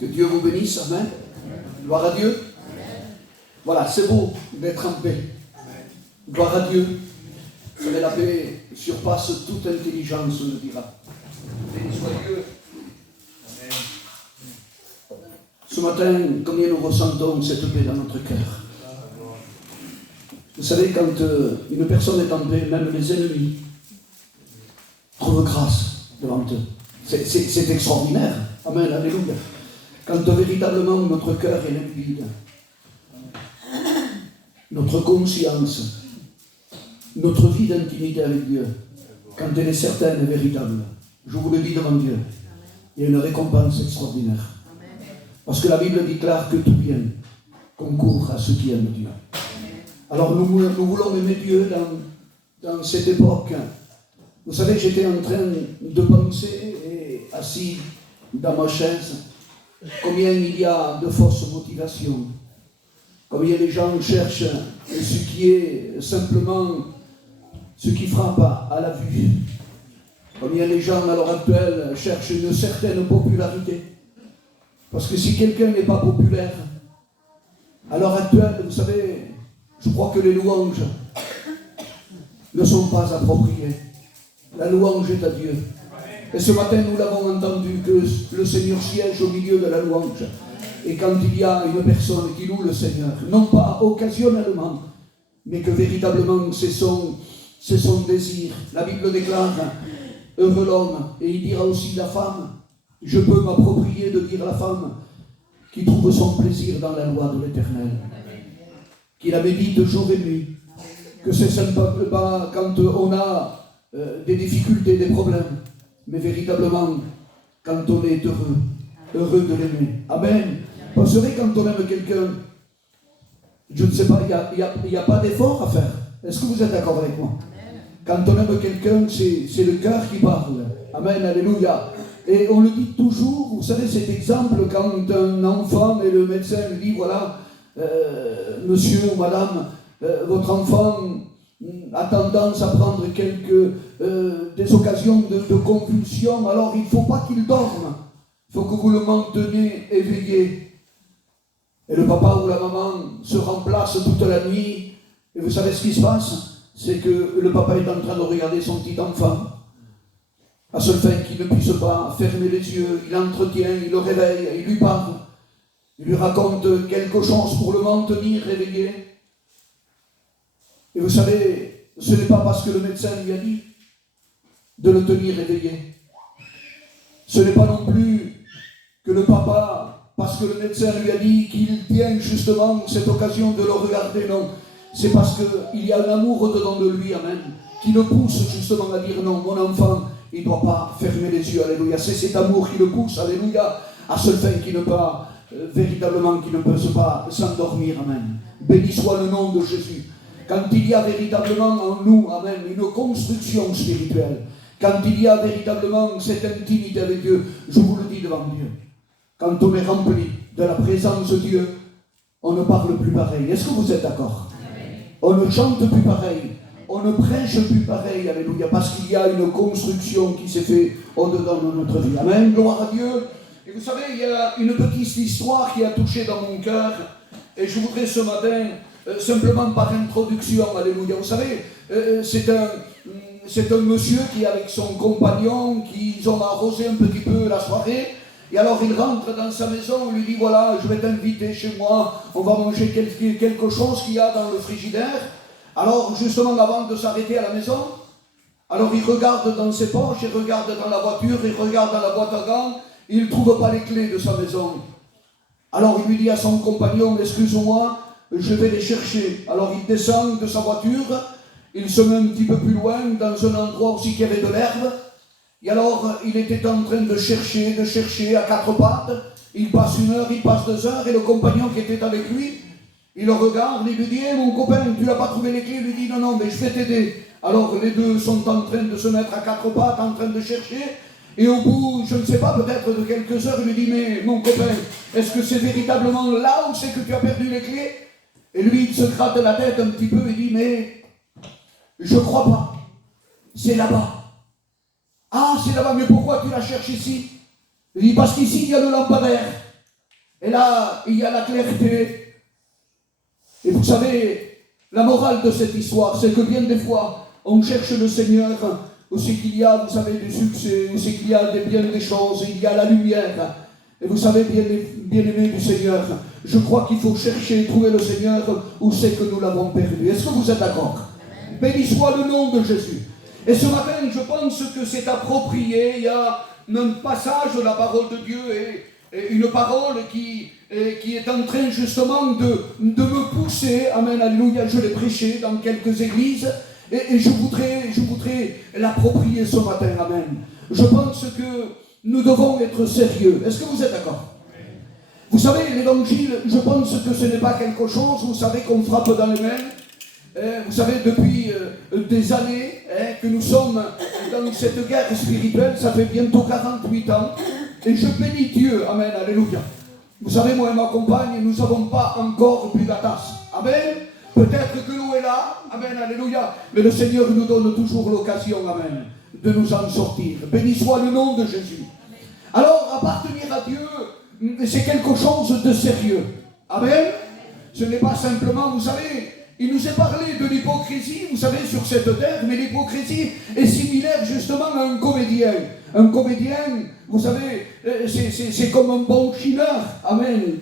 Que Dieu vous bénisse, amen. Gloire à Dieu. Voilà, c'est beau d'être en paix. Gloire à Dieu. Vous savez, la paix surpasse toute intelligence, on le dira. Béni soit Dieu. Ce matin, combien nous ressentons cette paix dans notre cœur. Vous savez, quand une personne est en paix, même les ennemis trouvent grâce devant eux. C'est extraordinaire. Amen, alléluia. Quand véritablement notre cœur est limpide, notre conscience, notre vie d'intimité avec Dieu, quand elle est certaine et véritable, je vous le dis devant Dieu, il y a une récompense extraordinaire. Parce que la Bible déclare que tout bien concourt à ceux qui aiment Dieu. Alors nous voulons aimer Dieu dans cette époque. Vous savez, j'étais en train de penser, et assis dans ma chaise, combien il y a de fausses motivations. Combien les gens cherchent ce qui est simplement ce qui frappe à la vue. Combien les gens à l'heure actuelle cherchent une certaine popularité. Parce que si quelqu'un n'est pas populaire, à l'heure actuelle, vous savez, je crois que les louanges ne sont pas appropriées. La louange est à Dieu. Et ce matin, nous l'avons entendu, que le Seigneur siège au milieu de la louange. Et quand il y a une personne qui loue le Seigneur, non pas occasionnellement, mais que véritablement c'est son désir. La Bible déclare, heureux l'homme, et il dira aussi la femme. Je peux m'approprier de dire la femme qui trouve son plaisir dans la loi de l'Éternel, qui la médite jour et nuit, que c'est simplement quand on a des difficultés, des problèmes, mais véritablement quand on est heureux de l'aimer. Amen. Parce que quand on aime quelqu'un, je ne sais pas, il n'y a pas d'effort à faire. Est-ce que vous êtes d'accord avec moi? Quand on aime quelqu'un, c'est le cœur qui parle. Amen, alléluia. Et on le dit toujours, vous savez cet exemple quand un enfant et le médecin lui dit, voilà, monsieur ou madame, votre enfant a tendance à prendre des occasions de convulsion, alors il ne faut pas qu'il dorme, il faut que vous le mainteniez éveillé. Et le papa ou la maman se remplace toute la nuit, et vous savez ce qui se passe? C'est que le papa est en train de regarder son petit enfant, à seule fin qu'il ne puisse pas fermer les yeux, il l'entretient, il le réveille, il lui parle, il lui raconte quelque chose pour le maintenir réveillé. Et vous savez, ce n'est pas parce que le médecin lui a dit de le tenir réveillé. Ce n'est pas non plus que le papa, parce que le médecin lui a dit qu'il tient justement cette occasion de le regarder, non. C'est parce qu'il y a un amour au-dedans de lui, amen, qui le pousse justement à dire non, mon enfant, il ne doit pas fermer les yeux, alléluia. C'est cet amour qui le pousse, alléluia, à seule fin qu'il ne peut véritablement, qu'il ne peut pas s'endormir, amen. Béni soit le nom de Jésus. Quand il y a véritablement en nous, amen, une construction spirituelle, quand il y a véritablement cette intimité avec Dieu, je vous le dis devant Dieu, quand on est rempli de la présence de Dieu, on ne parle plus pareil. Est-ce que vous êtes d'accord? On ne chante plus pareil. On ne prêche plus pareil, alléluia, parce qu'il y a une construction qui s'est faite au-dedans de notre vie. Amen, gloire à Dieu. Et vous savez, il y a une petite histoire qui a touché dans mon cœur, et je voudrais ce matin, simplement par introduction, alléluia. Vous savez, c'est un monsieur qui, avec son compagnon, ils ont arrosé un petit peu la soirée, et alors il rentre dans sa maison, on lui dit, voilà, je vais t'inviter chez moi, on va manger quelque chose qu'il y a dans le frigidaire. Alors, justement, avant de s'arrêter à la maison, alors il regarde dans ses poches, il regarde dans la voiture, il regarde dans la boîte à gants, il ne trouve pas les clés de sa maison. Alors il lui dit à son compagnon, excuse-moi, je vais les chercher. Alors il descend de sa voiture, il se met un petit peu plus loin, dans un endroit aussi qui avait de l'herbe, et alors il était en train de chercher à quatre pattes, il passe 1 heure, il passe 2 heures, et le compagnon qui était avec lui, il le regarde, il lui dit, hey, mon copain, tu n'as pas trouvé les clés? Il lui dit, non, mais je vais t'aider. Alors les deux sont en train de se mettre à quatre pattes, en train de chercher. Et au bout, je ne sais pas, peut-être de quelques heures, il lui dit, mais mon copain, est-ce que c'est véritablement là où c'est que tu as perdu les clés? Et lui, il se gratte la tête un petit peu et dit, mais je ne crois pas. C'est là-bas. Ah, c'est là-bas, mais pourquoi tu la cherches ici? Il dit, parce qu'ici, il y a le lampadaire. Et là, il y a la clarté. Et vous savez, la morale de cette histoire, c'est que bien des fois, on cherche le Seigneur où c'est qu'il y a, vous savez, du succès, où c'est qu'il y a bien des choses, il y a la lumière. Et vous savez, bien-aimés du Seigneur, je crois qu'il faut chercher et trouver le Seigneur où c'est que nous l'avons perdu. Est-ce que vous êtes d'accord? Béni soit le nom de Jésus. Et ce matin, je pense que c'est approprié. Il y a un passage de la parole de Dieu et une parole qui est en train justement de me pousser. Amen, alléluia. Je l'ai prêché dans quelques églises et je voudrais l'approprier ce matin. Amen. Je pense que nous devons être sérieux. Est-ce que vous êtes d'accord? Vous savez, l'évangile, je pense que ce n'est pas quelque chose, vous savez, qu'on frappe dans les mains. Vous savez, depuis des années que nous sommes dans cette guerre spirituelle, ça fait bientôt 48 ans, et je bénis Dieu, amen, alléluia. Vous savez, moi et ma compagne, nous n'avons pas encore bu la tasse, amen. Peut-être que l'eau est là, amen, alléluia, mais le Seigneur nous donne toujours l'occasion, amen, de nous en sortir. Béni soit le nom de Jésus. Alors, appartenir à Dieu, c'est quelque chose de sérieux, amen. Ce n'est pas simplement, vous savez, il nous est parlé de l'hypocrisie, vous savez, sur cette terre, mais l'hypocrisie est similaire justement à un comédien. Un comédien, vous savez, c'est comme un bon chômeur, amen.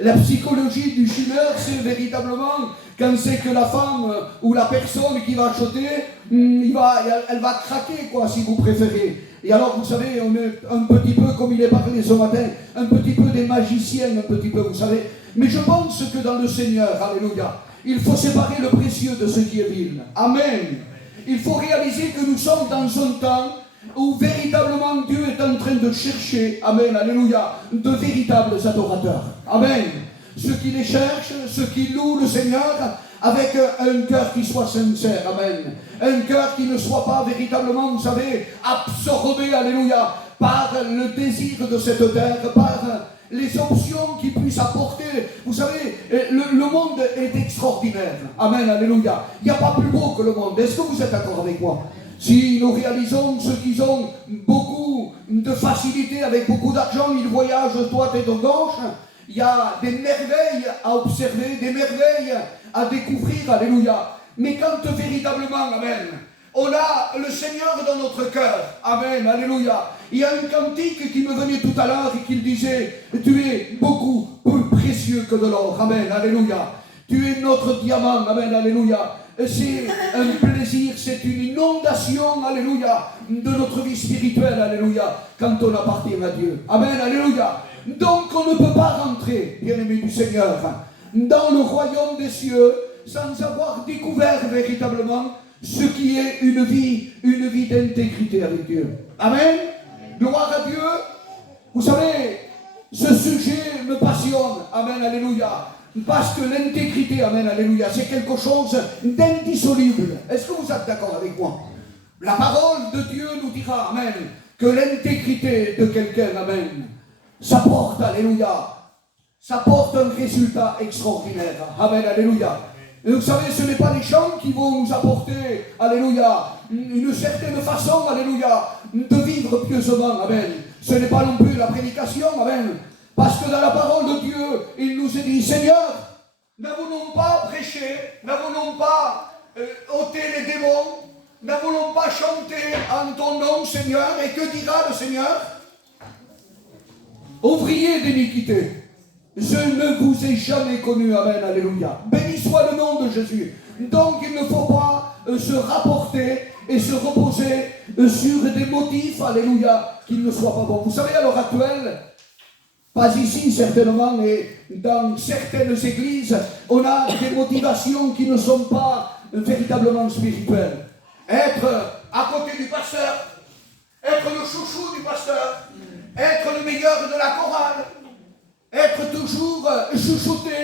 La psychologie du chômeur, c'est véritablement quand c'est que la femme ou la personne qui va acheter, elle va craquer, quoi, si vous préférez. Et alors, vous savez, on est un petit peu, comme il est parlé ce matin, un petit peu des magiciens, un petit peu, vous savez. Mais je pense que dans le Seigneur, alléluia, il faut séparer le précieux de ce qui est vil. Amen. Il faut réaliser que nous sommes dans un temps où véritablement Dieu est en train de chercher, amen, alléluia, de véritables adorateurs. Amen. Ceux qui les cherchent, ceux qui louent le Seigneur avec un cœur qui soit sincère, amen. Un cœur qui ne soit pas véritablement, vous savez, absorbé, alléluia, par le désir de cette terre, par les options qui puissent apporter. Vous savez, le monde est extraordinaire. Amen, alléluia. Il n'y a pas plus beau que le monde. Est-ce que vous êtes d'accord avec moi? Si nous réalisons ceux qui ont beaucoup de facilité, avec beaucoup d'argent, ils voyagent de droite et de gauche. Il y a des merveilles à observer, des merveilles à découvrir, alléluia. Mais quand véritablement, amen, on a le Seigneur dans notre cœur, amen, alléluia. Il y a un cantique qui me venait tout à l'heure et qui disait, tu es beaucoup plus précieux que de l'or, amen, alléluia. Tu es notre diamant, amen, alléluia. C'est un plaisir, c'est une inondation, alléluia, de notre vie spirituelle, alléluia, quand on appartient à Dieu. Amen, alléluia. Donc on ne peut pas rentrer, bien-aimé du Seigneur, dans le royaume des cieux sans avoir découvert véritablement ce qui est une vie d'intégrité avec Dieu. Amen. Gloire à Dieu. Vous savez, ce sujet me passionne. Amen, alléluia. Parce que l'intégrité, amen, alléluia, c'est quelque chose d'indissoluble. Est-ce que vous êtes d'accord avec moi? La parole de Dieu nous dira, amen, que l'intégrité de quelqu'un, amen, ça porte, alléluia, ça porte un résultat extraordinaire. Amen, alléluia. Et vous savez, ce n'est pas les chants qui vont nous apporter, alléluia, une certaine façon, alléluia, de vivre pieusement, amen. Ce n'est pas non plus la prédication, amen. Parce que dans la parole de Dieu, il nous est dit, Seigneur, ne voulons pas prêcher, ne voulons pas ôter les démons, ne voulons pas chanter en ton nom, Seigneur. Et que dira le Seigneur? Ouvrier d'iniquité, je ne vous ai jamais connu, amen, alléluia. Béni soit le nom de Jésus. Donc il ne faut pas se rapporter et se reposer sur des motifs, alléluia, qui ne soient pas bons. Vous savez, à l'heure actuelle, pas ici certainement, mais dans certaines églises, on a des motivations qui ne sont pas véritablement spirituelles. Être à côté du pasteur, être le chouchou du pasteur, être le meilleur de la chorale, être toujours chouchouté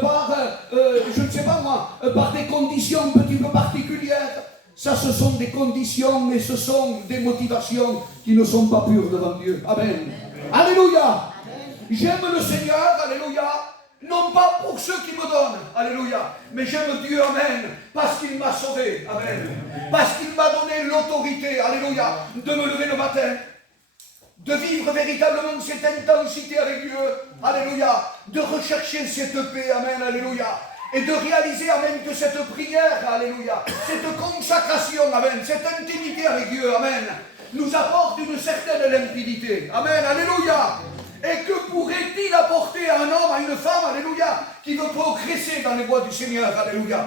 par, je ne sais pas moi, par des conditions un petit peu particulières. Ça, ce sont des conditions et ce sont des motivations qui ne sont pas pures devant Dieu. Amen. Alléluia. J'aime le Seigneur, alléluia, non pas pour ceux qui me donnent, alléluia, mais j'aime Dieu, amen, parce qu'il m'a sauvé, amen, parce qu'il m'a donné l'autorité, alléluia, de me lever le matin, de vivre véritablement cette intensité avec Dieu, alléluia, de rechercher cette paix, amen, alléluia, et de réaliser, amen, que cette prière, alléluia, cette consacration, amen, cette intimité avec Dieu, amen, nous apporte une certaine limpidité, amen, alléluia. Et que pourrait-il apporter à un homme, à une femme, alléluia, qui veut progresser dans les voies du Seigneur, alléluia?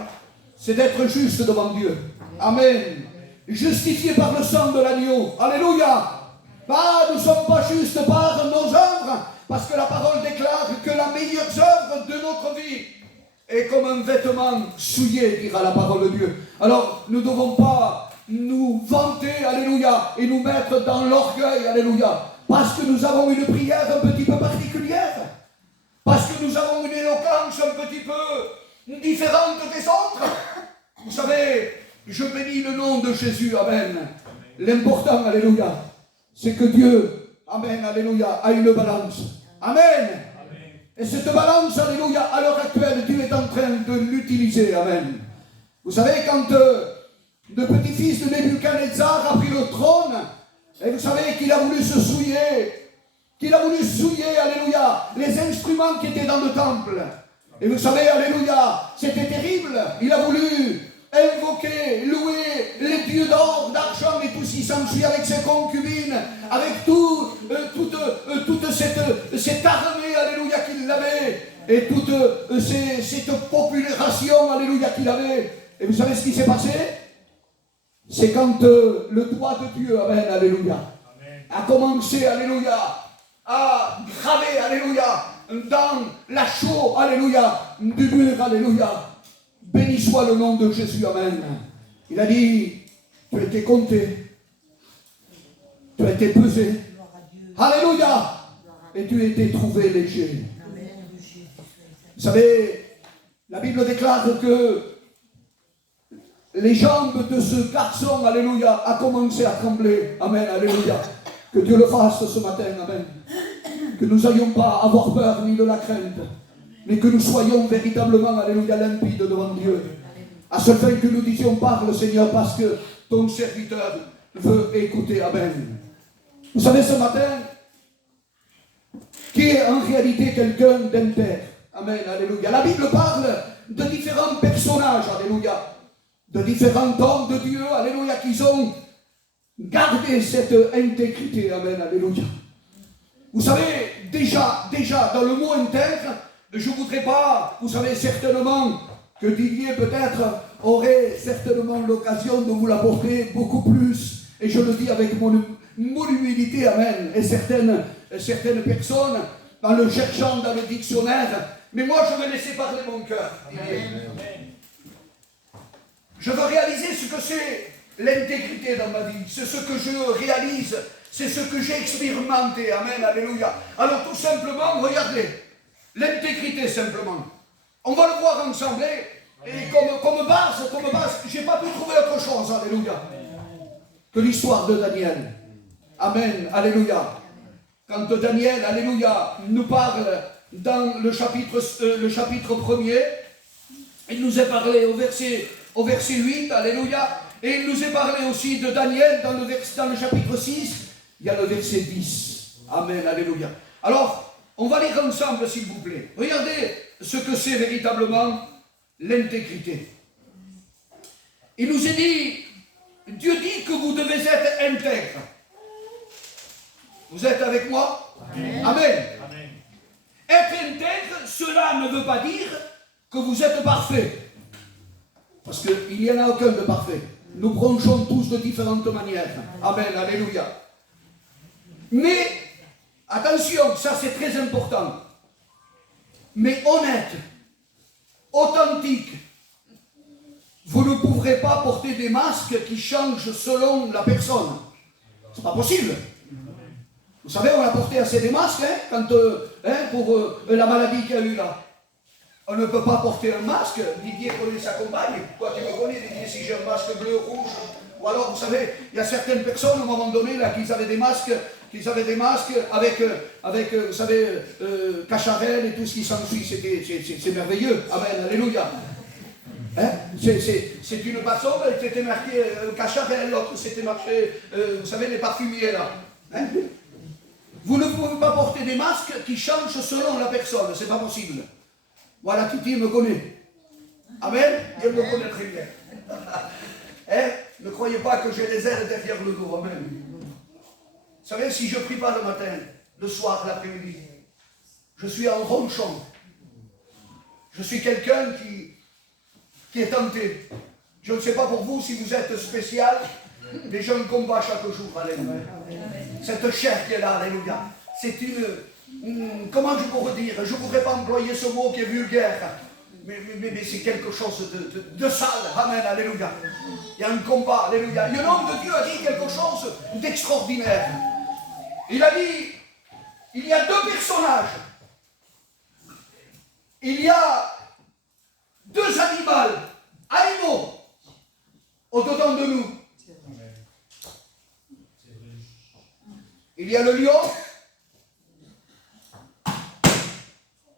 C'est d'être juste devant Dieu, amen, justifié par le sang de l'agneau, alléluia. Nous ne sommes pas justes par nos œuvres, parce que la parole déclare que la meilleure œuvre de notre vie est comme un vêtement souillé, dira la parole de Dieu. Alors, nous ne devons pas nous vanter, alléluia, et nous mettre dans l'orgueil, alléluia, parce que nous avons une prière un petit peu particulière, parce que nous avons une éloquence un petit peu différente des autres. Vous savez, je bénis le nom de Jésus, amen. L'important, alléluia, c'est que Dieu, amen, alléluia, a une balance. Amen. Et cette balance, alléluia, à l'heure actuelle, Dieu est en train de l'utiliser, amen. Vous savez, quand le petit-fils de Nebuchadnezzar a pris le trône, et vous savez qu'il a voulu se souiller, alléluia, les instruments qui étaient dans le temple. Et vous savez, alléluia, c'était terrible. Il a voulu invoquer, louer les dieux d'or, d'argent et tout ce qui s'ensuit avec ses concubines, avec toute cette armée, alléluia, qu'il avait, et toute cette population, alléluia, qu'il avait. Et vous savez ce qui s'est passé? C'est quand le doigt de Dieu, amen, alléluia, a commencé, alléluia, à graver, alléluia, dans la chaux, alléluia, du mur, alléluia. Béni soit le nom de Jésus, amen. Il a dit, tu as été compté, tu as été pesé, alléluia, et tu as été trouvé léger. Vous savez, la Bible déclare que les jambes de ce garçon, alléluia, a commencé à trembler, amen, alléluia. Que Dieu le fasse ce matin, amen. Que nous n'ayons pas à avoir peur ni de la crainte, mais que nous soyons véritablement, alléluia, limpides devant Dieu. À ce fin que nous disions, parle Seigneur, parce que ton serviteur veut écouter, amen. Vous savez, ce matin, qui est en réalité quelqu'un d'intègre, amen, alléluia. La Bible parle de différents personnages, alléluia, de différents hommes de Dieu, alléluia, qui ont gardé cette intégrité, amen, alléluia. Vous savez, déjà, dans le mot intègre, je ne voudrais pas, vous savez certainement que Didier peut-être aurait certainement l'occasion de vous l'apporter beaucoup plus, et je le dis avec mon humilité, amen, et certaines personnes, en le cherchant dans le dictionnaire, mais moi je vais laisser parler mon cœur, Didier. Je veux réaliser ce que c'est l'intégrité dans ma vie, c'est ce que je réalise, c'est ce que j'ai expérimenté, amen, alléluia. Alors tout simplement, regardez, l'intégrité simplement. On va le voir ensemble, et comme base, je n'ai pas pu trouver autre chose, alléluia, que l'histoire de Daniel. Amen, alléluia. Quand Daniel, alléluia, nous parle dans le chapitre 1er, il nous est parlé au verset 8, alléluia, et il nous est parlé aussi de Daniel dans le chapitre 6, il y a le verset 10. Amen, alléluia. Alors, on va lire ensemble, s'il vous plaît. Regardez ce que c'est véritablement l'intégrité. Il nous est dit, Dieu dit que vous devez être intègre. Vous êtes avec moi? Amen. Amen. Amen. Être intègre, cela ne veut pas dire que vous êtes parfait. Parce qu'il n'y en a aucun de parfait. Nous bronchons tous de différentes manières. Amen, alléluia. Mais, attention, ça c'est très important. Mais honnête, authentique. Vous ne pourrez pas porter des masques qui changent selon la personne. C'est pas possible. Vous savez, on a porté assez des masques pour la maladie qu'il y a eu là. On ne peut pas porter un masque. Didier connaît sa compagne. Toi, tu me connais, Didier, si j'ai un masque bleu, rouge. Ou alors, vous savez, il y a certaines personnes, à un moment donné, là, qui avaient des masques avec vous savez, cacharel et tout ce qui s'ensuit. C'est merveilleux. Amen, alléluia. Hein? C'est une façon, c'était marqué cacharel, l'autre, c'était marqué, vous savez, les parfumiers, là. Hein? Vous ne pouvez pas porter des masques qui changent selon la personne, c'est pas possible. Voilà, Titi me connaît. Amen. Il me connaît très bien. Hein? Ne croyez pas que j'ai les ailes derrière le dos. Amen. Vous savez, si je ne prie pas le matin, le soir, l'après-midi, je suis en ronchon. Je suis quelqu'un qui est tenté. Je ne sais pas pour vous si vous êtes spécial, mais je me combats chaque jour. Alléluia. Cette chair qui est là, alléluia. C'est comment je pourrais dire? Je ne voudrais pas employer ce mot qui est vulgaire. Mais c'est quelque chose de sale. Amen, alléluia. Il y a un combat, alléluia. Et l'homme de Dieu a dit quelque chose d'extraordinaire. Il a dit, il y a deux personnages. Il y a deux animaux au-dedans de nous. Il y a le lion,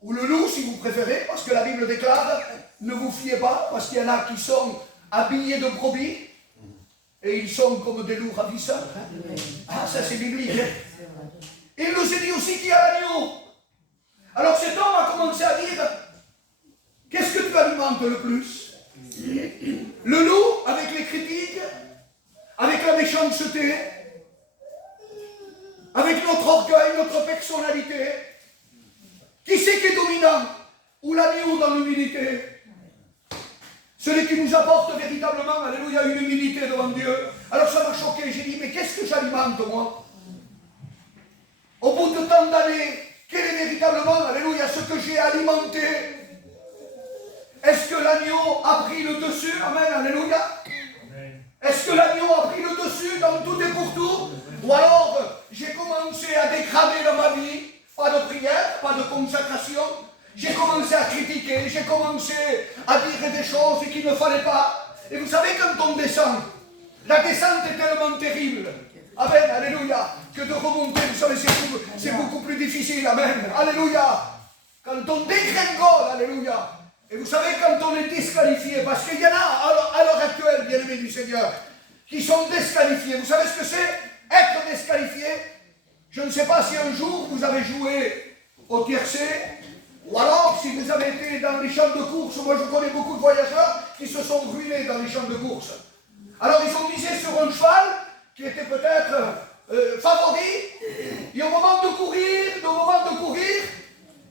ou le loup si vous préférez, parce que la Bible déclare, ne vous fiez pas, parce qu'il y en a qui sont habillés de brebis, et ils sont comme des loups ravisseurs. Hein? Ah, ça c'est biblique. Il nous a dit aussi qu'il y a l'agneau. Alors cet homme a commencé à dire, qu'est-ce que tu alimentes le plus? Le loup, avec les critiques, avec la méchanceté, avec notre orgueil, notre personnalité. Qui c'est qui est dominant? Ou l'agneau dans l'humilité? Celui qui nous apporte véritablement, alléluia, une humilité devant Dieu. Alors ça m'a choqué, j'ai dit, mais qu'est-ce que j'alimente moi? Au bout de tant d'années, quel est véritablement, alléluia, ce que j'ai alimenté? Est-ce que l'agneau a pris le dessus? Amen, alléluia. Est-ce que l'agneau a pris le dessus dans tout et pour tout? Ou alors, j'ai commencé à dégrader dans ma vie, pas de prière, pas de consacration. J'ai commencé à critiquer, j'ai commencé à dire des choses qu'il ne fallait pas. Et vous savez, quand on descend, la descente est tellement terrible. Amen, alléluia, que de remonter, vous savez, c'est beaucoup plus difficile. Amen, alléluia. Quand on dégringole, alléluia. Et vous savez, quand on est disqualifié, parce qu'il y en a à l'heure actuelle, bien-aimés du Seigneur, qui sont disqualifiés. Vous savez ce que c'est? Être disqualifié. Je ne sais pas si un jour vous avez joué au tiercé, ou alors si vous avez été dans les champs de course. Moi je connais beaucoup de voyageurs qui se sont ruinés dans les champs de course. Alors ils ont misé sur un cheval qui était peut-être favori, et au moment de courir,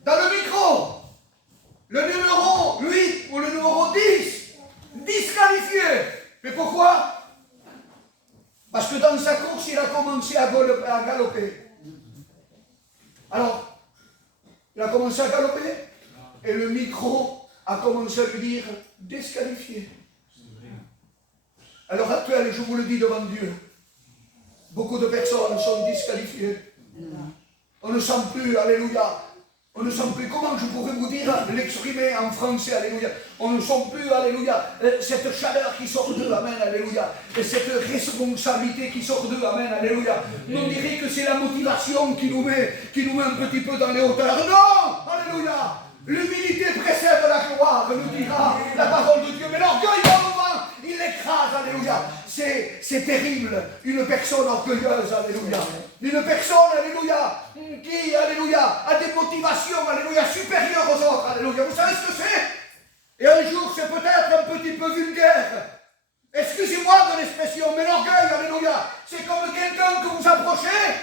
dans le micro, le numéro 8 ou le numéro 10, disqualifié. Mais pourquoi? Parce que dans sa course, il a commencé à galoper. Alors, il a commencé à galoper, et le micro a commencé à lui dire disqualifié. À l'heure actuelle, je vous le dis devant Dieu, beaucoup de personnes sont disqualifiées. On ne sent plus, alléluia. On ne sent plus, comment je pourrais vous dire, l'exprimer en français, alléluia. On ne sent plus, alléluia, cette chaleur qui sort d'eux, amen, alléluia. Et cette responsabilité qui sort d'eux, amen, alléluia. On dirait que c'est la motivation qui nous met un petit peu dans les hauteurs. Non, alléluia. L'humilité précède la gloire, nous dira la parole de Dieu. Mais l'orgueil va au vent, il l'écrase, alléluia. C'est terrible, une personne orgueilleuse, alléluia. Une personne, alléluia, qui, alléluia, a des motivations, alléluia, supérieures aux autres, alléluia. Vous savez ce que c'est? Et un jour, c'est peut-être un petit peu vulgaire. Excusez-moi de l'expression, mais l'orgueil, alléluia, c'est comme quelqu'un que vous approchez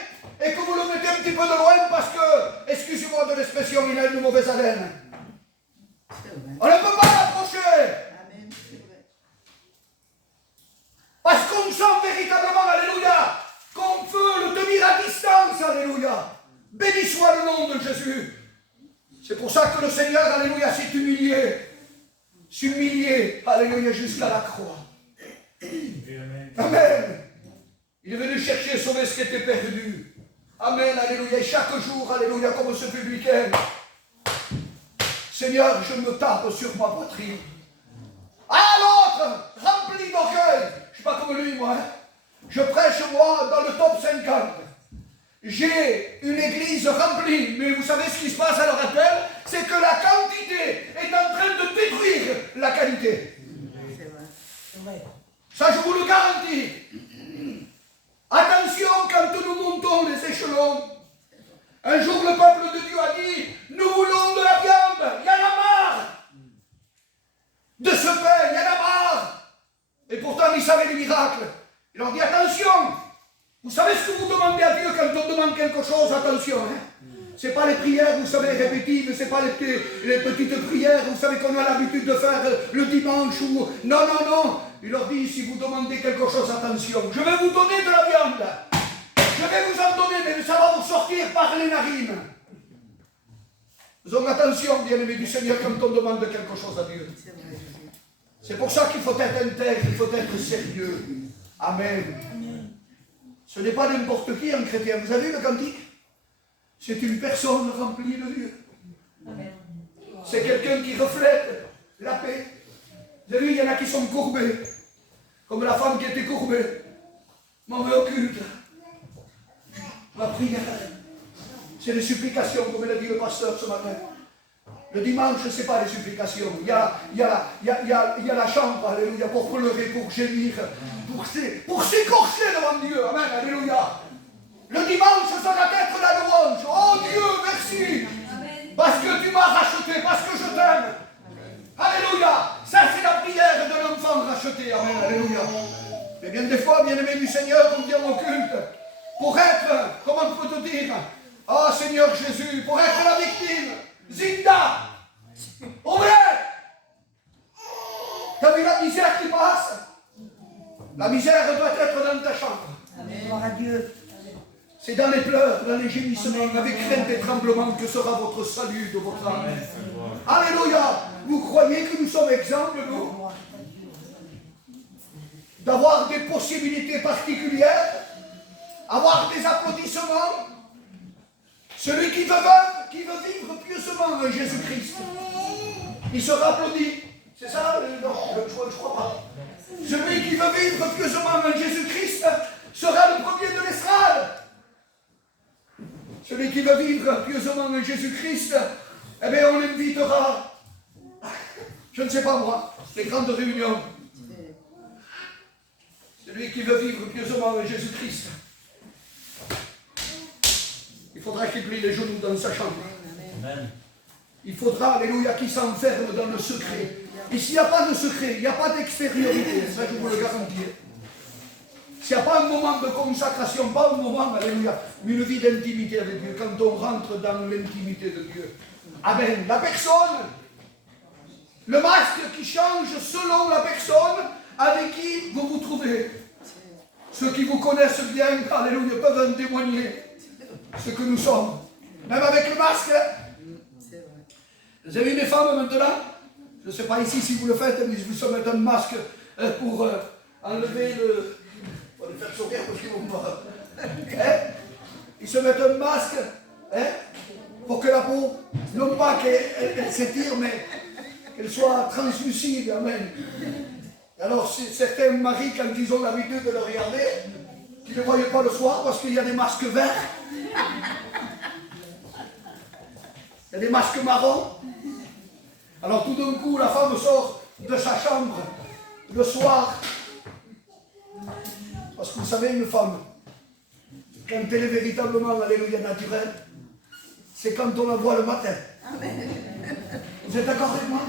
et que vous le mettez un petit peu de loin parce que, excusez-moi de l'expression, il a une mauvaise haleine. On ne peut pas l'approcher. Parce qu'on sent véritablement, alléluia, qu'on peut le tenir à distance, alléluia. Béni soit le nom de Jésus. C'est pour ça que le Seigneur, alléluia, s'est humilié, alléluia, jusqu'à la croix. Amen. Il est venu chercher et sauver ce qui était perdu. Amen, alléluia. Et chaque jour, alléluia, comme ce publicain, Seigneur, je me tape sur ma poitrine. À l'autre, rempli d'orgueil. Je ne suis pas comme lui, moi. Hein. Je prêche, moi, dans le top 50. J'ai une église remplie. Mais vous savez ce qui se passe à l'heure actuelle? C'est que la quantité est en train de détruire la qualité. C'est vrai. Ça, je vous le garantis. Attention, quand nous montons les échelons, chose, attention. Ce n'est pas les prières, vous savez, répétitives, ce n'est pas les petites prières, vous savez, qu'on a l'habitude de faire le dimanche. Ou... Non, non, non. Il leur dit, si vous demandez quelque chose, attention. Je vais vous donner de la viande. Je vais vous en donner, mais ça va vous sortir par les narines. Donc attention, bien-aimés du Seigneur, quand on demande quelque chose à Dieu. C'est pour ça qu'il faut être intègre, il faut être sérieux. Amen. Ce n'est pas n'importe qui un chrétien. Vous avez vu le cantique? C'est une personne remplie de Dieu. C'est quelqu'un qui reflète la paix. Vous avez vu, il y en a qui sont courbés. Comme la femme qui était courbée. M'en veut occulte. La prière. C'est les supplications, comme l'a dit le pasteur ce matin. Le dimanche, ce n'est pas les supplications. Il y a la chambre, alléluia, pour pleurer, pour gémir, pour s'écorcher devant Dieu. Amen, alléluia. Le dimanche, ça doit être la louange. Oh Dieu, merci. Parce que tu m'as racheté, parce que je t'aime. Alléluia. Ça, c'est la prière de l'enfant racheté. Amen, alléluia. Et bien des fois, bien-aimé du Seigneur, on vient au culte pour être, comment on peut te dire, oh Seigneur Jésus, pour être la victime. Zinda. Au vrai. Tu as vu la misère qui passe? La misère doit être dans ta chambre. Amen. Gloire à Dieu. C'est dans les pleurs, dans les gémissements, avec crainte et tremblement que sera votre salut de votre âme. Alléluia. Vous croyez que nous sommes exemples, nous, d'avoir des possibilités particulières, avoir des applaudissements? Celui qui veut vivre pieusement en Jésus-Christ, il sera applaudi. C'est ça? Non, je ne crois pas. Celui qui veut vivre pieusement en Jésus-Christ sera le premier de l'estrade. Celui qui veut vivre pieusement en Jésus-Christ, eh bien on l'invitera, je ne sais pas moi, les grandes réunions. Celui qui veut vivre pieusement en Jésus-Christ, il faudra qu'il plie les genoux dans sa chambre. Amen. Il faudra, alléluia, qu'il s'enferme dans le secret. Et s'il n'y a pas de secret, il n'y a pas d'extériorité, ça je vous le garantis. S'il n'y a pas un moment de consacration, pas un moment, alléluia, mais une vie d'intimité avec Dieu, quand on rentre dans l'intimité de Dieu. Amen. La personne, le masque qui change selon la personne avec qui vous vous trouvez. Ceux qui vous connaissent bien, alléluia, peuvent en témoigner ce que nous sommes. Même avec le masque. Vous avez vu les femmes maintenant? Je ne sais pas ici si vous le faites, mais vous se mettent un masque pour enlever le... On va le faire sourire parce qu'ils vont mourir. Ils se mettent un masque pour que la peau, non pas qu'elle s'étire, mais qu'elle soit translucide. Amen. Alors certains maris, quand ils ont l'habitude de le regarder, qui ne le voyaient pas le soir parce qu'il y a des masques verts, il y a des masques marrons. Alors tout d'un coup, la femme sort de sa chambre le soir. Parce que vous savez, une femme, quand elle est véritablement, alléluia, naturelle, c'est quand on la voit le matin. Amen. Vous êtes d'accord avec moi?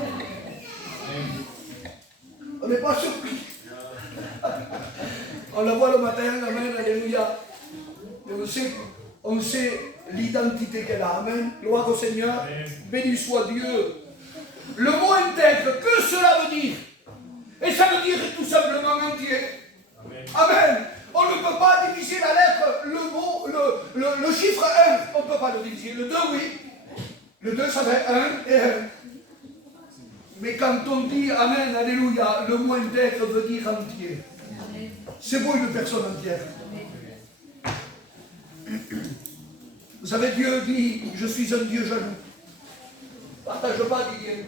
On n'est pas surpris. On la voit le matin, amen, alléluia. Et on sait l'identité qu'elle a, amen. Gloire au Seigneur. Béni soit Dieu. Le mot intègre, que cela veut dire? Et ça veut dire tout simplement entier. Amen. On ne peut pas diviser la lettre, le mot, le chiffre 1. On ne peut pas le diviser. Le 2, oui. Le 2, ça fait 1 et 1. Mais quand on dit Amen, alléluia, le mot intègre veut dire entier. C'est beau une personne entière. Vous savez, Dieu dit, je suis un Dieu jaloux. Partage pas, dit Dieu.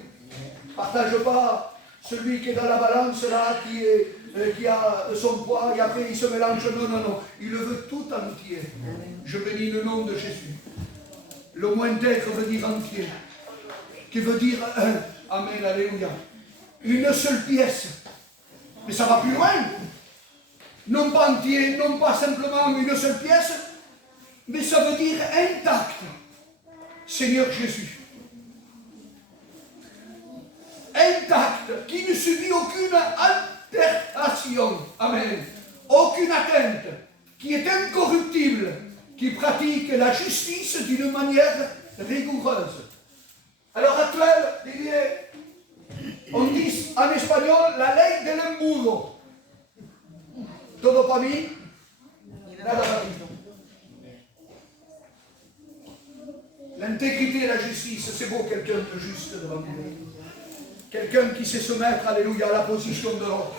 Partage pas celui qui est dans la balance là, qui a son poids et après il se mélange. Non, non, non. Il le veut tout entier. Je bénis le nom de Jésus. Le mot intègre veut dire entier. Qui veut dire un. Amen, alléluia. Une seule pièce. Mais ça va plus loin. Non pas entier, non pas simplement une seule pièce, mais ça veut dire intact. Seigneur Jésus. Intact, qui ne subit aucune altération. Amen. Aucune atteinte, qui est incorruptible, qui pratiquent la justice d'une manière rigoureuse. À l'heure actuelle, on dit en espagnol la ley del embudo. Todo para mí, nada para mí. L'intégrité et la justice, c'est beau quelqu'un de juste devant Dieu. Quelqu'un qui sait se mettre, alléluia, à la position de l'autre.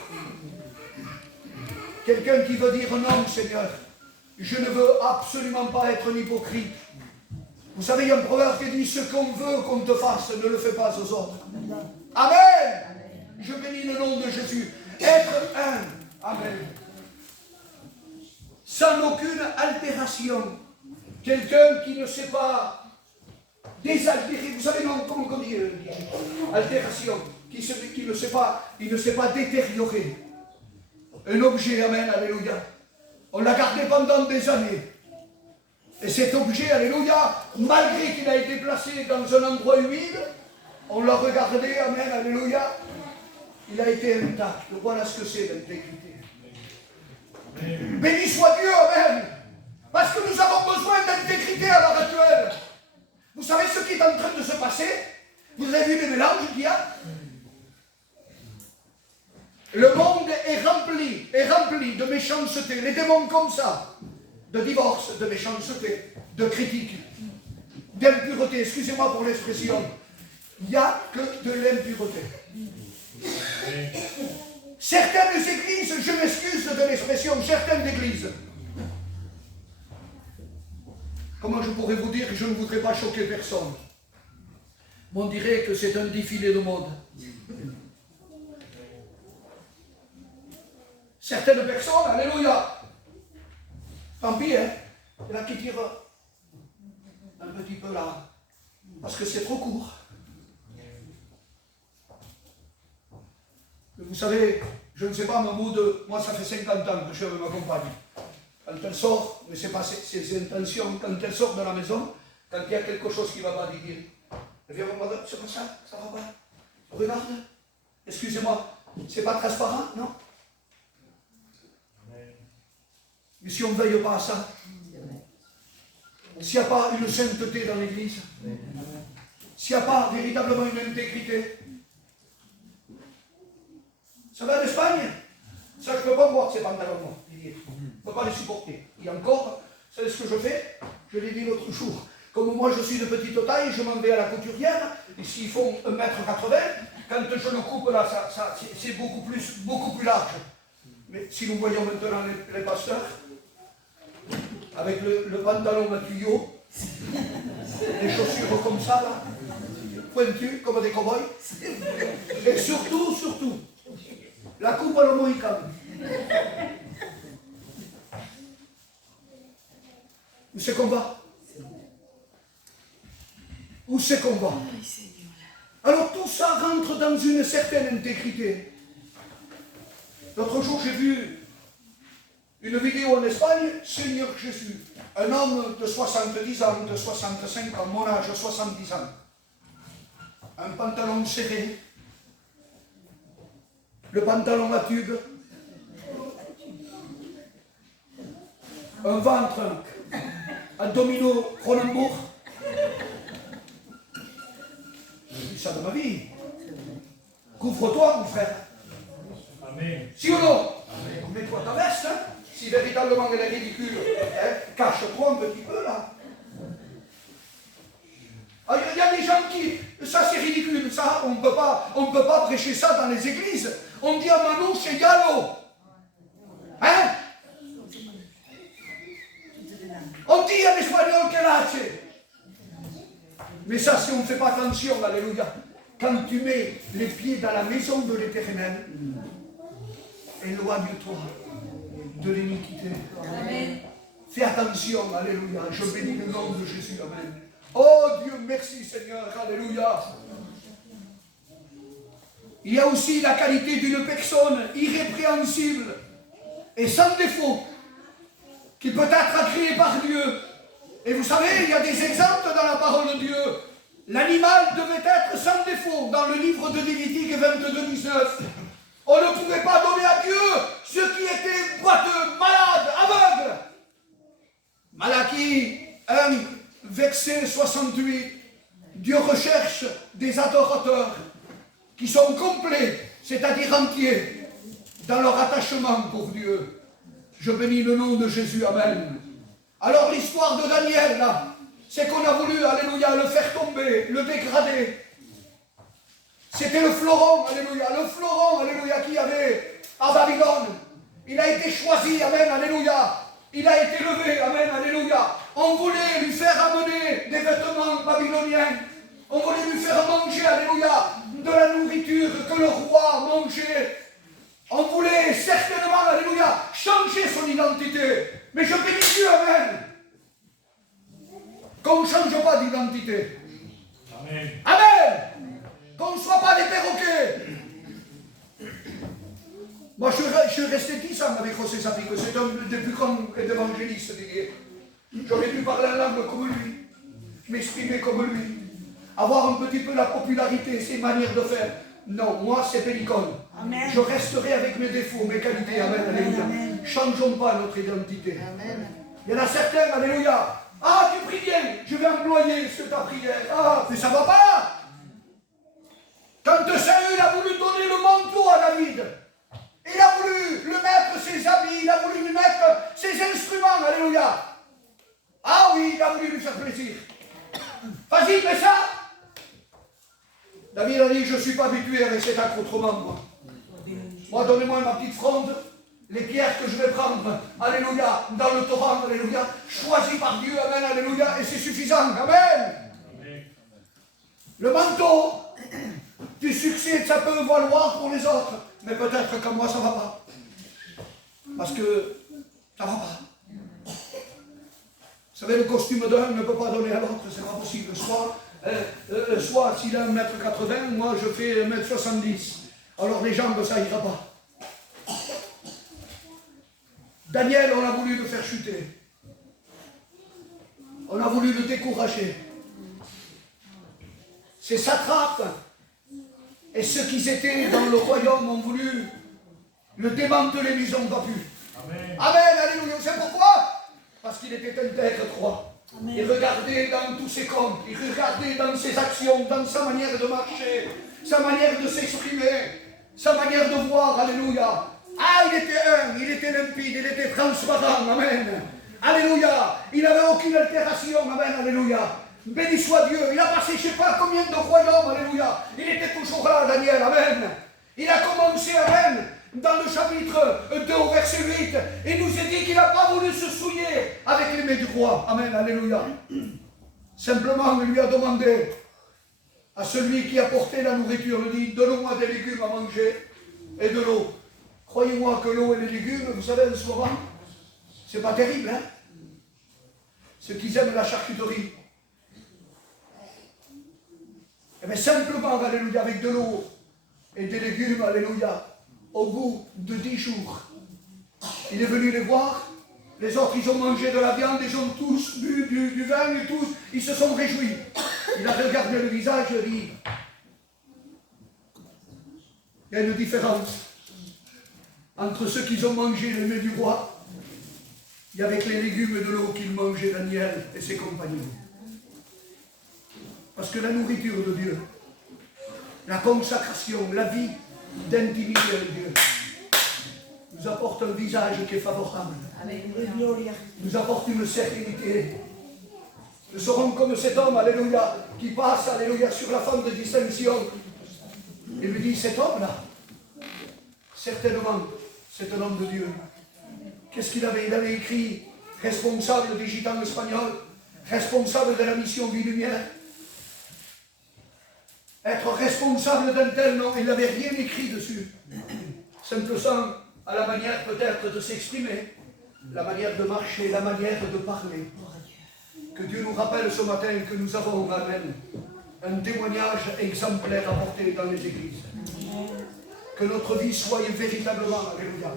Quelqu'un qui veut dire non, Seigneur, je ne veux absolument pas être un hypocrite. Vous savez, il y a un proverbe qui dit, ce qu'on veut qu'on te fasse, ne le fais pas aux autres. Amen. Je bénis le nom de Jésus. Être un. Amen. Sans aucune altération. Quelqu'un qui ne sait pas désaltérer. Vous savez, non, comment on dit altération. Qui ne sait pas, il ne sait pas détériorer. Un objet, amen, alléluia. On l'a gardé pendant des années. Et cet objet, alléluia, malgré qu'il a été placé dans un endroit humide, on l'a regardé, amen, alléluia, il a été intact. Voilà ce que c'est l'intégrité. Béni soit Dieu, amen. Parce que nous avons besoin d'intégrité à l'heure actuelle. Vous savez ce qui est en train de se passer? Vous avez vu les mélanges qu'il y a? Le monde est rempli de méchanceté. Les démons comme ça, de divorce, de méchanceté, de critique, d'impureté. Excusez-moi pour l'expression. Il n'y a que de l'impureté. Certaines églises, je m'excuse de l'expression, certaines églises. Comment je pourrais vous dire que je ne voudrais pas choquer personne? On dirait que c'est un défilé de mode. Certaines personnes, alléluia, tant pis, hein, il y en a qui tirent un petit peu là, parce que c'est trop court. Vous savez, je ne sais pas, moi ça fait 50 ans que je suis avec ma compagne. Quand elle sort, mais ce n'est pas ses intentions, quand elle sort de la maison, quand il y a quelque chose qui ne va pas dire, elle vient me dire, c'est pas ça, ça va pas. Regarde, excusez-moi, c'est pas transparent, non? Mais si on ne veille pas à ça, s'il n'y a pas une sainteté dans l'Église, s'il n'y a pas véritablement une intégrité, ça va en Espagne? Ça, je ne peux pas voir ces pantalons, je ne peux pas les supporter. Et encore, vous savez ce que je fais? Je l'ai dit l'autre jour. Comme moi je suis de petite taille, je m'en vais à la couturière, et s'ils font 1,80 m, quand je le coupe là, c'est beaucoup plus large. Mais si nous voyons maintenant les pasteurs, avec le pantalon à tuyau, les chaussures comme ça, là, pointues, comme des cow-boys, et surtout, la coupe à l'Omoïcan. Où c'est qu'on va? Où c'est qu'on va? Alors tout ça rentre dans une certaine intégrité. L'autre jour, j'ai vu une vidéo en Espagne, Seigneur Jésus, un homme de 70 ans, de 65 ans, mon âge, 70 ans, un pantalon serré, le pantalon à tube, un ventre, abdominaux Cronenbourg. J'ai vu ça de ma vie. Couvre-toi, mon frère. Amen. Si ou non? Mets-toi ta veste, hein? Si véritablement elle est ridicule, hein? Cache-toi un petit peu là. Il y a des gens qui, ça c'est ridicule, ça, on ne peut pas prêcher ça dans les églises. On dit à Manu, c'est Yalo. Hein? On dit en espagnol que là, c'est. Mais ça, si on ne fait pas attention, alléluia, quand tu mets les pieds dans la maison de l'Éternel, éloigne-toi de l'iniquité. Amen. Fais attention, alléluia. Je bénis le nom de Jésus, amen. Oh Dieu, merci Seigneur, alléluia. Il y a aussi la qualité d'une personne irrépréhensible et sans défaut, qui peut être agréée par Dieu. Et vous savez, il y a des exemples dans la parole de Dieu. L'animal devait être sans défaut dans le livre de Lévitique 22, 19. On ne pouvait pas donner à Dieu ce qui était boiteux, malade, aveugle. Malachie dit, 1 verset 68, Dieu recherche des adorateurs qui sont complets, c'est-à-dire entiers, dans leur attachement pour Dieu. Je bénis le nom de Jésus, amen. Alors l'histoire de Daniel, là, c'est qu'on a voulu, alléluia, le faire tomber, le dégrader. C'était le floron, alléluia, qu'il y avait à Babylone. Il a été choisi, amen, alléluia. Il a été levé, amen, alléluia. On voulait lui faire amener des vêtements babyloniens. On voulait lui faire manger, alléluia, de la nourriture que le roi mangeait. On voulait certainement, alléluia, changer son identité. Mais je bénis Dieu, amen. Qu'on ne change pas d'identité. Amen. Amen. Qu'on ne soit pas des perroquets. Moi, je suis resté 10 ans avec José Sapico. C'est un des plus grands évangélistes. J'aurais pu parler en langue comme lui, m'exprimer comme lui, avoir un petit peu la popularité, ses manières de faire. Non, moi, c'est Pélicone. Amen. Je resterai avec mes défauts, mes qualités. Amen, alléluia. Changeons pas notre identité. Amen. Il y en a certains, alléluia. Ah, tu pries bien, je vais employer ce que tu as prié. Ah, mais ça ne va pas. Quand Saül a voulu donner le manteau à David, il a voulu lui mettre ses habits, il a voulu lui mettre ses instruments, alléluia. Ah oui, il a voulu lui faire plaisir. Vas-y, fais ça. David a dit, je ne suis pas habitué avec cet acte autrement, moi. Moi, donnez-moi ma petite fronde, les pierres que je vais prendre, alléluia, dans le torrent, alléluia, choisi par Dieu, amen, alléluia, et c'est suffisant, amen. Le manteau du succès, ça peut valoir pour les autres, mais peut-être qu'à moi, ça ne va pas. Parce que ça ne va pas. Vous savez, le costume d'un ne peut pas donner à l'autre, c'est pas possible. Soit s'il a 1m80, moi je fais 1m70. Alors les jambes, ça ira pas. Daniel, on a voulu le faire chuter. On a voulu le décourager. Ces satrapes et ceux qui étaient dans le royaume ont voulu le démanteler, mais ils n'ont pas pu. Amen. Amen, alléluia. C'est pourquoi? Parce qu'il était intègre, croix. Il regardait dans tous ses comptes, il regardait dans ses actions, dans sa manière de marcher, sa manière de s'exprimer, sa manière de voir, alléluia. Ah, il était humble, il était limpide, il était transparent, amen. Alléluia. Il n'avait aucune altération, amen, alléluia. Béni soit Dieu. Il a passé je ne sais pas combien de royaumes, alléluia. Il était toujours là, Daniel, amen. Il a commencé, amen, dans le chapitre 2 au verset 8. Il nous a dit qu'il n'a pas voulu se souiller avec les mains du roi, amen, alléluia. Simplement, il lui a demandé à celui qui apportait la nourriture, il dit, donne-moi des légumes à manger et de l'eau. Croyez-moi que l'eau et les légumes, vous savez, en ce moment, c'est pas terrible, hein. Ceux qui aiment la charcuterie. Eh bien, simplement, alléluia, avec de l'eau et des légumes, alléluia, au bout de 10 jours, il est venu les voir. Les autres, ils ont mangé de la viande, ils ont tous bu du vin, et tous, ils se sont réjouis. Il a regardé le visage et dit, il y a une différence entre ceux qui ont mangé le mets du roi et avec les légumes et de l'eau qu'il mangeait Daniel et ses compagnons. Parce que la nourriture de Dieu, la consacration, la vie d'intimité avec Dieu, nous apporte un visage qui est favorable. Alléluia. Nous apporte une sérénité. Nous serons comme cet homme, alléluia, qui passe, alléluia, sur la femme de distinction. Et lui dit, cet homme-là, certainement, c'est un homme de Dieu. Qu'est-ce qu'il avait? Il avait écrit responsable des gitans espagnols, responsable de la mission Vie Lumière. Être responsable d'un tel nom, il n'avait rien écrit dessus. Simplement, à la manière peut-être de s'exprimer, la manière de marcher, la manière de parler. Que Dieu nous rappelle ce matin que nous avons, amen, un témoignage exemplaire à porter dans les églises. Que notre vie soit véritablement, alléluia,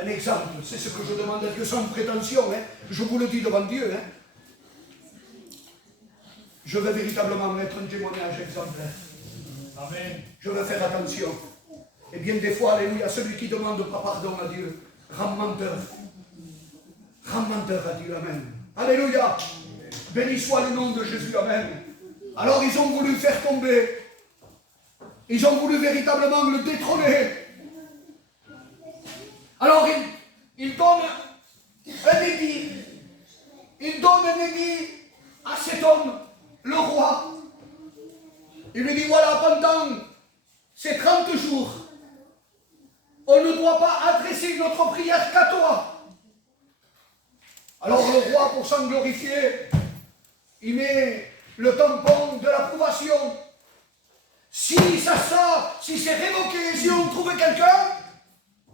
un exemple. C'est ce que je demande à Dieu sans prétention, hein. Je vous le dis devant Dieu. Hein. Je veux véritablement être un témoignage exemplaire. Amen. Je veux faire attention. Et bien des fois, alléluia, celui qui demande pas pardon à Dieu, rend menteur. Rend menteur à Dieu, amen. Alléluia. Béni soit le nom de Jésus, amen. Alors ils ont voulu faire tomber. Ils ont voulu véritablement le détrôner. Alors ils donnent un édit. Ils donnent un édit à cet homme, le roi. Il lui dit, voilà, pendant ces 30 jours, on ne doit pas adresser notre prière qu'à toi. Alors le roi, pour s'en glorifier, il met le tampon de l'approbation. Si ça sort, si c'est révoqué, si on trouve quelqu'un,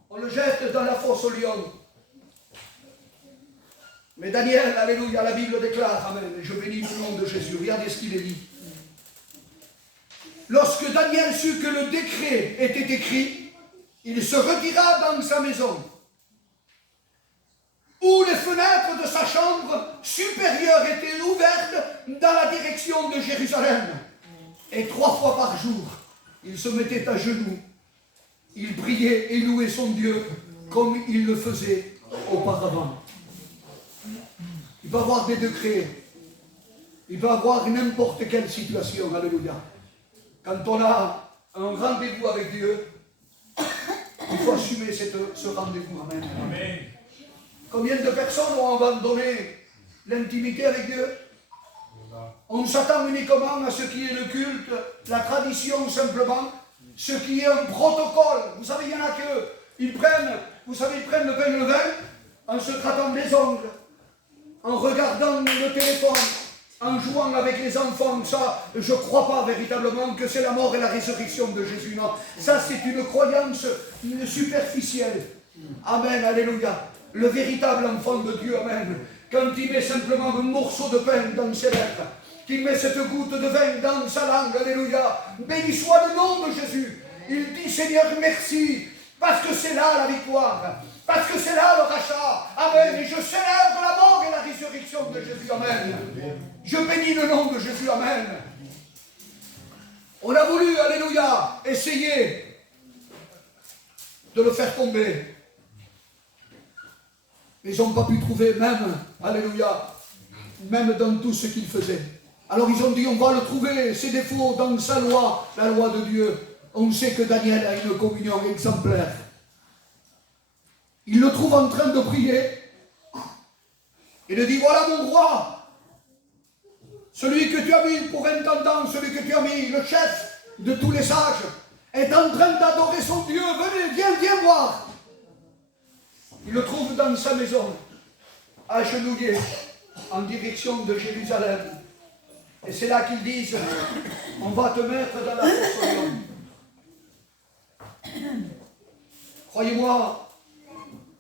on le jette dans la fosse au lion. Mais Daniel, alléluia, la Bible déclare, amen, et je bénis le nom de Jésus, regardez ce qu'il est dit. Lorsque Daniel sut que le décret était écrit, il se retira dans sa maison, où les fenêtres de sa chambre supérieure étaient ouvertes dans la direction de Jérusalem. Et 3 fois par jour, il se mettait à genoux, il priait et louait son Dieu comme il le faisait auparavant. Il peut y avoir des décrets, il peut y avoir n'importe quelle situation, alléluia. Quand on a un rendez-vous avec Dieu, il faut assumer ce rendez-vous, amen. Amen. Combien de personnes ont abandonné l'intimité avec Dieu? On s'attend uniquement à ce qui est le culte, la tradition simplement, ce qui est un protocole. Vous savez, il y en a ils prennent le pain et le vin en se grattant les ongles, en regardant le téléphone, en jouant avec les enfants. Ça, je ne crois pas véritablement que c'est la mort et la résurrection de Jésus. Non, ça c'est une croyance superficielle. Amen, alléluia. Le véritable enfant de Dieu, amen, quand il met simplement un morceau de pain dans ses lèvres, qu'il met cette goutte de vin dans sa langue, alléluia, béni soit le nom de Jésus. Il dit, Seigneur, merci, parce que c'est là la victoire, parce que c'est là le rachat, amen, et je célèbre la mort et la résurrection de Jésus, amen. Je bénis le nom de Jésus, amen. On a voulu, alléluia, essayer de le faire tomber. Mais ils n'ont pas pu trouver même, alléluia, même dans tout ce qu'il faisait. Alors ils ont dit, on va le trouver, ses défauts dans sa loi, la loi de Dieu. On sait que Daniel a une communion exemplaire. Il le trouve en train de prier. Il lui dit, voilà mon roi, celui que tu as mis pour intendant, celui que tu as mis, le chef de tous les sages, est en train d'adorer son Dieu. Venez, viens voir. Il le trouve dans sa maison, agenouillé, en direction de Jérusalem. Et c'est là qu'ils disent, on va te mettre dans la fosse au lion. Croyez-moi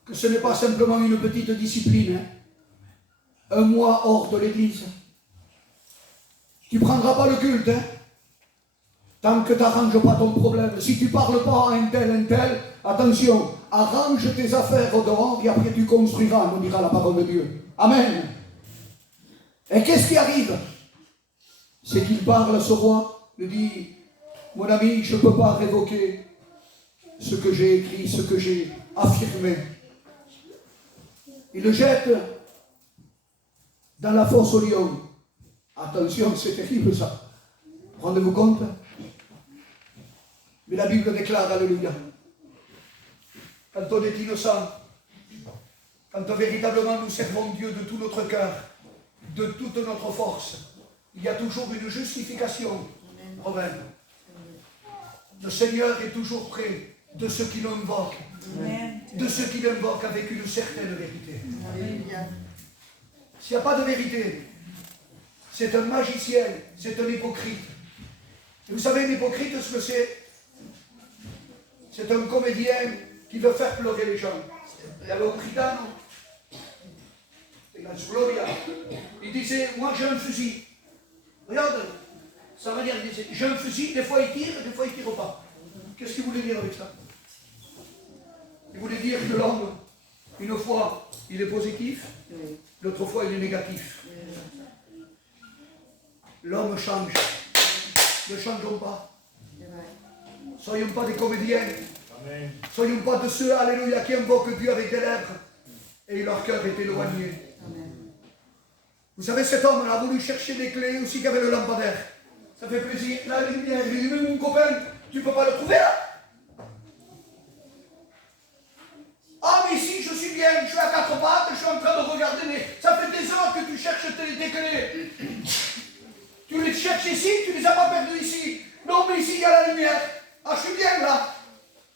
que ce n'est pas simplement une petite discipline. Un mois hors de l'église. Tu ne prendras pas le culte, tant que tu n'arranges pas ton problème. Si tu ne parles pas à un tel, attention, arrange tes affaires au dehors et après tu construiras, nous dira la parole de Dieu. Amen. Et qu'est-ce qui arrive? C'est qu'il parle à ce roi, il dit, mon ami, je ne peux pas révoquer ce que j'ai écrit, ce que j'ai affirmé. Il le jette dans la fosse au lion. Attention, c'est terrible ça. Rendez-vous compte? Mais la Bible déclare, alléluia, quand on est innocent, quand véritablement nous servons Dieu de tout notre cœur, de toute notre force, il y a toujours une justification. Amen. Le Seigneur est toujours près de ceux qui l'invoquent, de ceux qui l'invoquent avec une certaine vérité. S'il n'y a pas de vérité, c'est un magicien, c'est un hypocrite. Et vous savez, l'hypocrite, ce que c'est? C'est un comédien qui veut faire pleurer les gens. Il y avait un Pritano, Gloria. Il disait, moi j'ai un fusil. Regarde, ça veut dire, il disait, j'ai un fusil, des fois il tire, des fois il ne tire pas. Qu'est-ce qu'il voulait dire avec ça? Il voulait dire que l'homme, une fois, il est positif, l'autre fois, il est négatif. L'homme change. Ne changeons pas. Soyons pas des comédiens. Amen. Soyons pas de ceux, alléluia, qui invoquent Dieu avec des lèvres et leur cœur est éloigné. Amen. Vous savez, cet homme a voulu chercher des clés aussi qu'il y avait le lampadaire. Ça fait plaisir. La lumière, il dit, mais mon copain, tu ne peux pas le trouver là? Ah, mais si, je suis bien, je suis à quatre pattes, je suis en train de regarder, mais ça fait des heures que tu cherches tes clés. Tu les cherches ici, tu ne les as pas perdues ici. Non, mais ici, il y a la lumière. Ah, je suis bien là.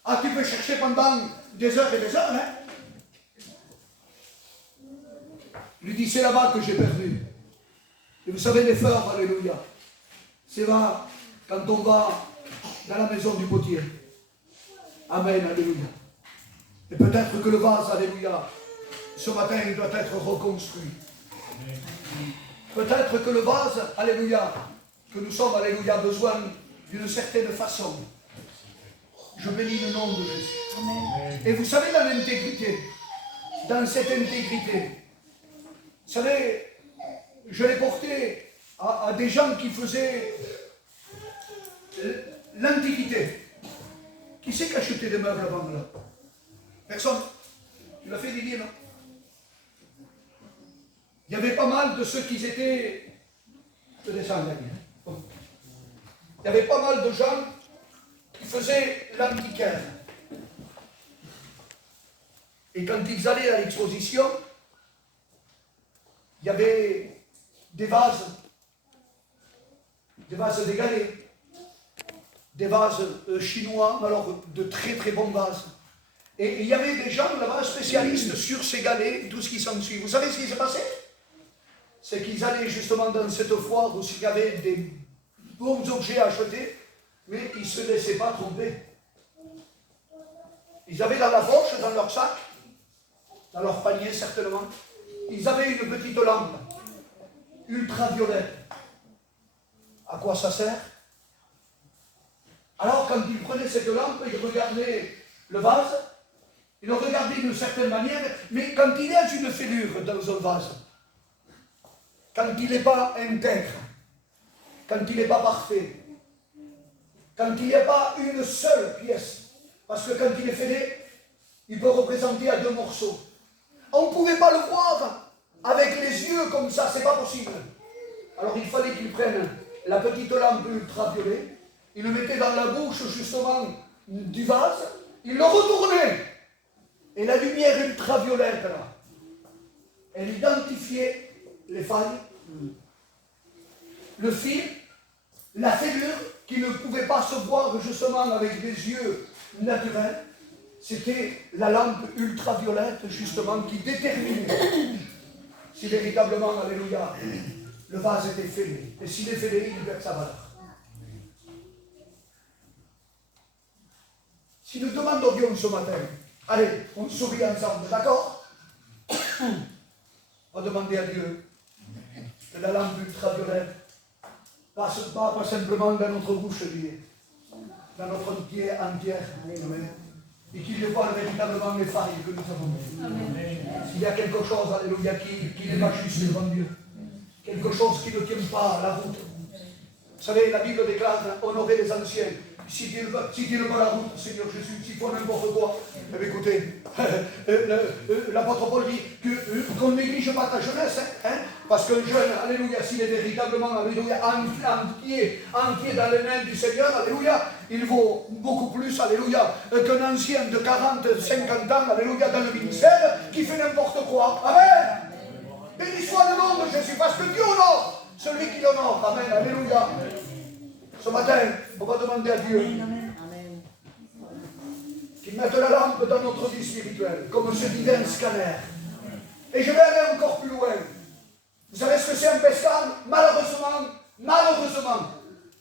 Ah, tu peux chercher pendant des heures et des heures, hein? Il lui dit, c'est là-bas que j'ai perdu. Et vous savez, les fleurs, alléluia, c'est là quand on va dans la maison du potier. Amen, alléluia. Et peut-être que le vase, alléluia, ce matin, il doit être reconstruit. Peut-être que le vase, alléluia, que nous sommes, alléluia, besoin d'une certaine façon. Je bénis le nom de Jésus. Amen. Et vous savez, dans l'intégrité, dans cette intégrité, vous savez, je l'ai porté à des gens qui faisaient l'antiquité. Qui c'est qui achetait des meubles avant là? Personne. Tu l'as fait, Didier, non? Il y avait pas mal de ceux qui étaient... Je descends là. Bon. Il y avait pas mal de gens qui faisaient l'antiquaire. Et quand ils allaient à l'exposition, il y avait des vases d'égalés, des vases chinois, mais alors de très très bons vases. Et il y avait des gens là-bas spécialistes sur ces galets, tout ce qui s'ensuit. Vous savez ce qui s'est passé? C'est qu'ils allaient justement dans cette foire où il y avait des bons objets à acheter, mais ils ne se laissaient pas tromper. Ils avaient dans la poche, dans leur sac, dans leur panier certainement, ils avaient une petite lampe ultraviolette. À quoi ça sert? Alors quand ils prenaient cette lampe, ils regardaient le vase, ils le regardaient d'une certaine manière, mais quand il y a une fêlure dans un vase, quand il n'est pas intègre, quand il n'est pas parfait, quand il n'y a pas une seule pièce, parce que quand il est fêlé, il peut représenter à deux morceaux. On ne pouvait pas le voir avec les yeux comme ça, c'est pas possible. Alors il fallait qu'il prenne la petite lampe ultraviolette, il le mettait dans la bouche justement du vase, il le retournait. Et la lumière ultraviolette là, elle identifiait les failles, le fil, la fêlure qui ne pouvait pas se voir justement avec des yeux naturels. C'était la lampe ultraviolette justement qui déterminait si véritablement, alléluia, le vase était fêlé. Et s'il est fêlé, il perd sa valeur. Si nous demanderions ce matin, allez, on sourit ensemble, d'accord? On va demander à Dieu que la lampe ultraviolette passe pas simplement dans notre bouche, dans notre pied entière, et qu'il voit véritablement les failles que nous avons. S'il y a quelque chose, alléluia, qui n'est pas juste devant Dieu, quelque chose qui ne tient pas la route. Vous savez, la Bible déclare honorer les anciens. Si tu ne pas la route, Seigneur Jésus, s'il faut n'importe quoi, eh bien, écoutez, l'apôtre Paul dit qu'on ne néglige pas ta jeunesse, parce qu'un jeune, alléluia, s'il est véritablement, alléluia, entier dans les mains du Seigneur, alléluia, il vaut beaucoup plus, alléluia, qu'un ancien de 40, 50 ans, alléluia, dans le ministère, qui fait n'importe quoi. Amen. Béni soit le nom de Jésus, parce que Dieu honore celui qui l'honore. Amen, alléluia. Ce matin, on va demander à Dieu qu'il mette la lampe dans notre vie spirituelle, comme ce divin scanner. Et je vais aller encore plus loin. Vous savez ce que c'est un pescan? Malheureusement,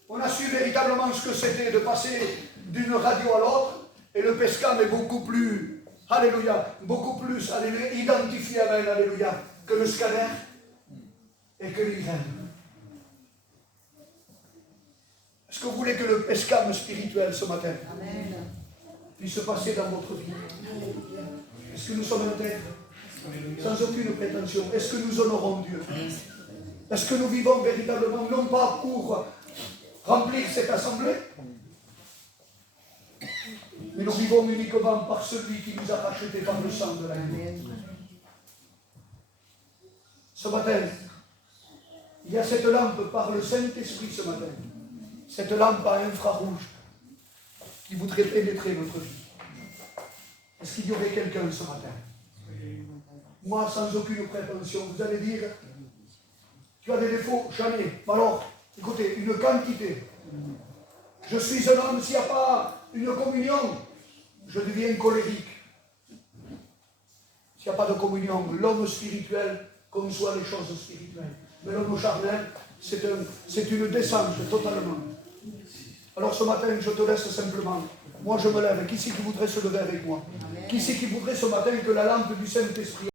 on a su véritablement ce que c'était de passer d'une radio à l'autre, et le pescan est beaucoup plus, alléluia, beaucoup plus, alléluia, identifié, amen, alléluia, que le scanner et que l'IRM. Est-ce que vous voulez que le pescam spirituel ce matin puisse se passer dans votre vie? Est-ce que nous sommes intègres, sans aucune prétention? Est-ce que nous honorons Dieu? Est-ce que nous vivons véritablement, non pas pour remplir cette assemblée, mais nous vivons uniquement par celui qui nous a rachetés par le sang de l'agneau? Ce matin, Il y a cette lampe par le Saint-Esprit ce matin. Cette lampe à infrarouge qui voudrait pénétrer votre vie. Est-ce qu'il y aurait quelqu'un ce matin? Moi, sans aucune prétention, vous allez dire, tu as des défauts, j'en ai. Alors, écoutez, une quantité. Je suis un homme, s'il n'y a pas une communion, je deviens colérique. S'il n'y a pas de communion, l'homme spirituel conçoit les choses spirituelles. Mais l'homme charnel, c'est une descente totalement. Alors ce matin, je te laisse simplement. Moi, je me lève. Qui c'est qui voudrait se lever avec moi? Qui c'est qui voudrait ce matin que la lampe du Saint-Esprit